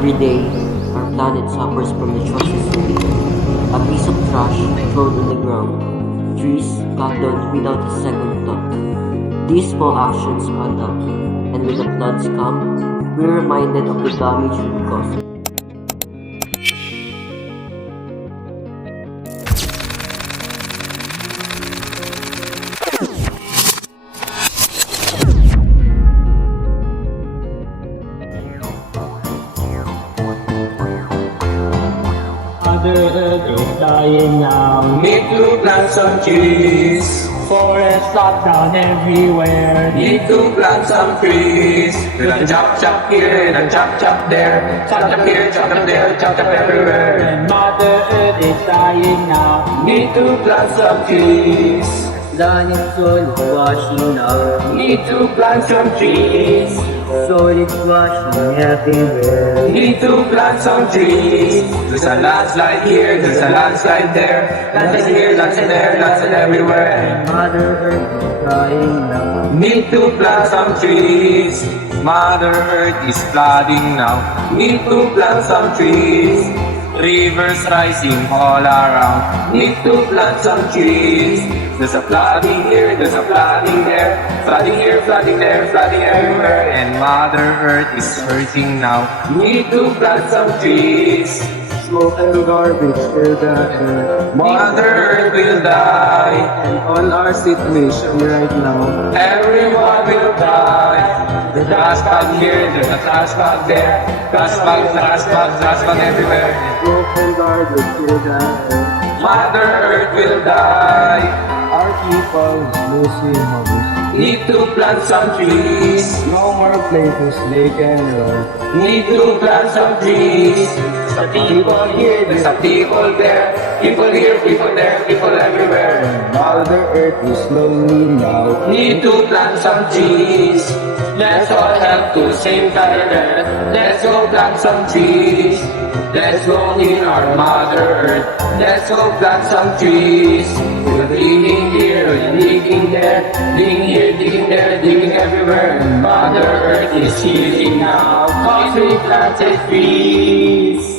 Every day, our planet suffers from the choices we make. A piece of trash thrown on the ground, trees cut down without a second thought. These small actions add up, and when the floods come, we're reminded of the damage we caused. Mother Earth is dying now. Need to plant some trees. Forests locked down everywhere. Need to plant some trees. Gonna chop here, and chop there. Chop here, chop there, chop everywhere. And Mother Earth is dying now. Need to plant some trees. Land is soil washing out, Need to plant some trees. soil is washing everywhere. Need to plant some trees. There's a landslide here, there's a landslide there. Landslide here, landslide there, landslide everywhere. Mother Earth is crying now. Need to plant some trees. Mother Earth is flooding now. Need to plant some trees. Rivers rising all around. Need to plant some trees. There's a flooding here, there's a flooding there. Flooding here, flooding there, flooding everywhere. And Mother Earth is hurting now. Need to plant some trees. Smoke and garbage fill the air. Mother Earth will die. And all our situation right now. Everyone will die. The trash bag here, there's a trash bag there. Trash bag everywhere. Smoke and garbage fill the air. Mother Earth will die. Our people losing hobbies. Need to plant some trees. No more places they can run. Need to plant some trees. There's a people here, there's a people there. People here, people there, people everywhere. Mother Earth is lonely now. Need to plant some trees. Let's all help to save the earth. Let's go plant some trees. Let's go in our Mother Earth. Let's go plant some trees. We're digging here, we're digging there. Digging here, digging there, digging everywhere. Mother Earth is healing now. 'Cause we planted trees.